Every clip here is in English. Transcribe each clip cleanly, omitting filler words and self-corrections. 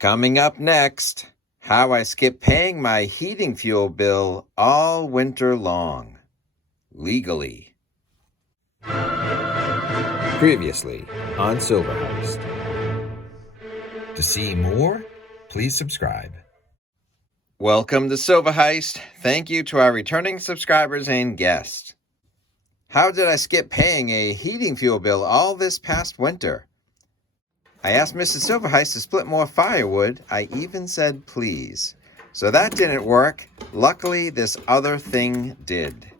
Coming up next, how I skip paying my heating fuel bill all winter long. Legally. Previously on Silver Heist. To see more, please subscribe. Welcome to Silver Heist. Thank you to our returning subscribers and guests. How did I skip paying a heating fuel bill all this past winter? I asked Mrs. Silverheist to split more firewood. I even said please. So that didn't work. Luckily, this other thing did.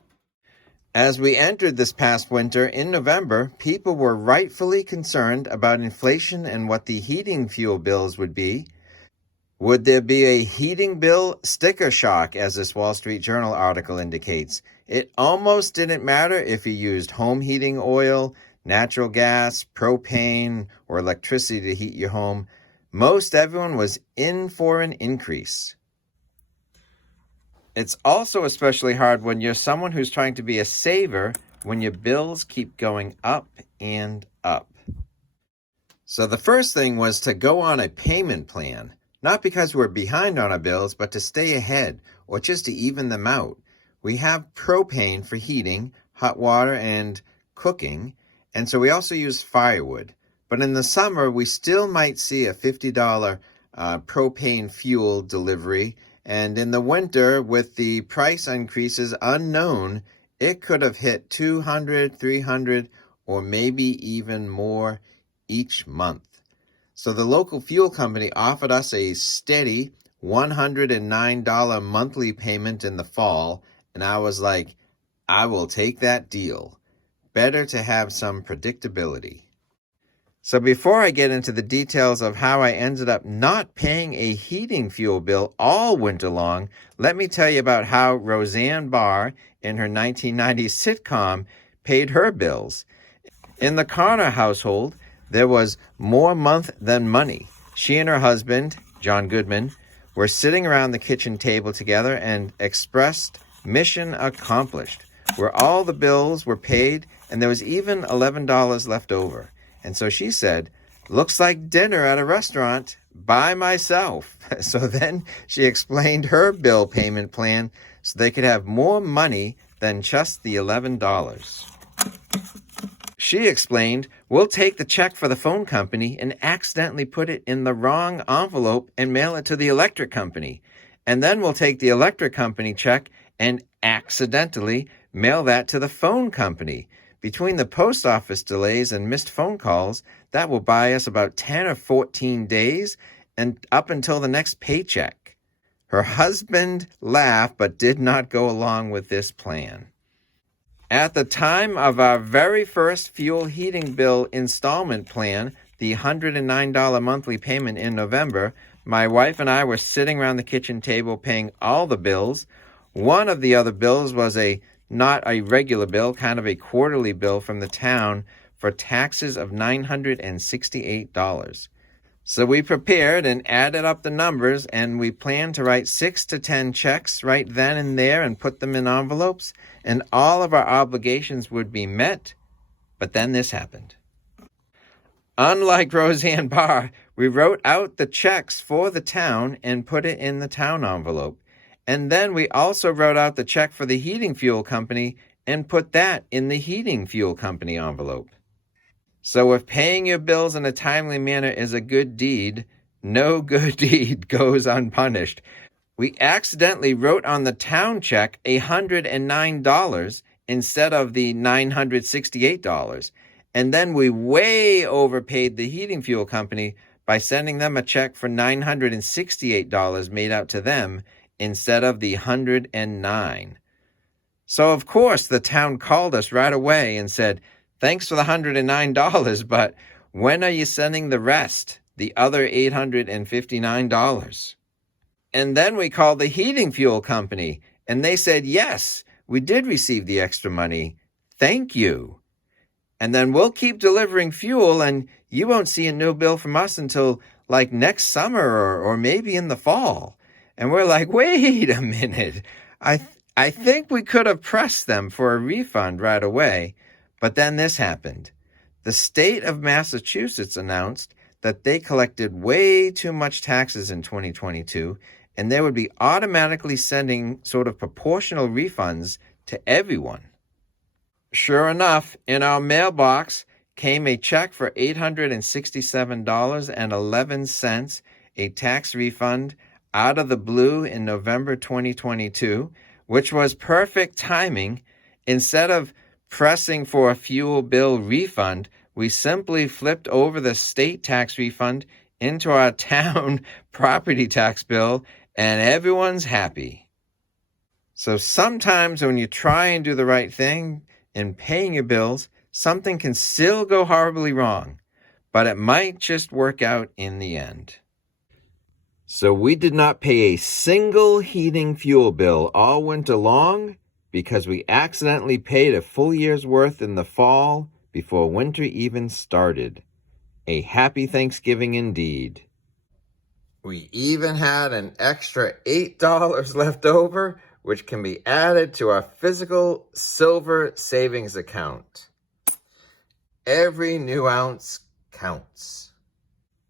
As we entered this past winter in November, people were rightfully concerned about inflation and what the heating fuel bills would be. Would there be a heating bill sticker shock, as this Wall Street Journal article indicates? It almost didn't matter if you used home heating oil, natural gas, propane, or electricity to heat your home. Most everyone was in for an increase. It's also especially hard when you're someone who's trying to be a saver when your bills keep going up and up. So the first thing was to go on a payment plan, not because we're behind on our bills, but to stay ahead or just to even them out. We have propane for heating, hot water, and cooking, and so we also use firewood. But in the summer, we still might see a $50 propane fuel delivery. And in the winter, with the price increases unknown, it could have hit $200, $300, or maybe even more each month. So the local fuel company offered us a steady $109 monthly payment in the fall, and I was like, I will take that deal. Better to have some predictability. So before I get into the details of how I ended up not paying a heating fuel bill all winter long, let me tell you about how Roseanne Barr, in her 1990s sitcom, paid her bills. In the Connor household, there was more month than money. She and her husband, John Goodman, were sitting around the kitchen table together and expressed mission accomplished, where all the bills were paid and there was even $11 left over. And so she said, looks like dinner at a restaurant by myself. So then she explained her bill payment plan so they could have more money than just the $11. She explained, we'll take the check for the phone company and accidentally put it in the wrong envelope and mail it to the electric company. And then we'll take the electric company check and accidentally mail that to the phone company. Between the post office delays and missed phone calls, that will buy us about 10 or 14 days and up until the next paycheck. Her husband laughed but did not go along with this plan. At the time of our very first fuel heating bill installment plan, the $109 monthly payment in November, my wife and I were sitting around the kitchen table paying all the bills. One of the other bills was not a regular bill, kind of a quarterly bill from the town for taxes of $968. So we prepared and added up the numbers, and we planned to write 6 to 10 checks right then and there and put them in envelopes, and all of our obligations would be met. But then this happened. Unlike Roseanne Barr, we wrote out the checks for the town and put it in the town envelope. And then we also wrote out the check for the heating fuel company and put that in the heating fuel company envelope. So if paying your bills in a timely manner is a good deed, no good deed goes unpunished. We accidentally wrote on the town check $109 instead of the $968. And then we way overpaid the heating fuel company by sending them a check for $968 made out to them instead of the $109. So, of course, the town called us right away and said, thanks for the $109, but when are you sending the rest, the other $859? And then we called the heating fuel company, and they said, yes, we did receive the extra money. Thank you. And then we'll keep delivering fuel, and you won't see a new bill from us until like next summer or maybe in the fall. And we're like, wait a minute. I think we could have pressed them for a refund right away. But then this happened. The state of Massachusetts announced that they collected way too much taxes in 2022, and they would be automatically sending sort of proportional refunds to everyone. Sure enough, in our mailbox came a check for $867.11, a tax refund out of the blue in November 2022, which was perfect timing. Instead of pressing for a fuel bill refund, we simply flipped over the state tax refund into our town property tax bill, and everyone's happy. So sometimes when you try and do the right thing in paying your bills, something can still go horribly wrong, but it might just work out in the end. So we did not pay a single heating fuel bill all winter long because we accidentally paid a full year's worth in the fall before winter even started. A happy Thanksgiving indeed. We even had an extra $8 left over, which can be added to our physical silver savings account. Every new ounce counts.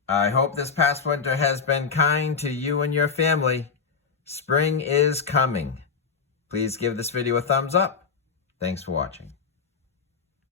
I hope this past winter has been kind to you and your family. Spring is coming. Please give this video a thumbs up. Thanks for watching.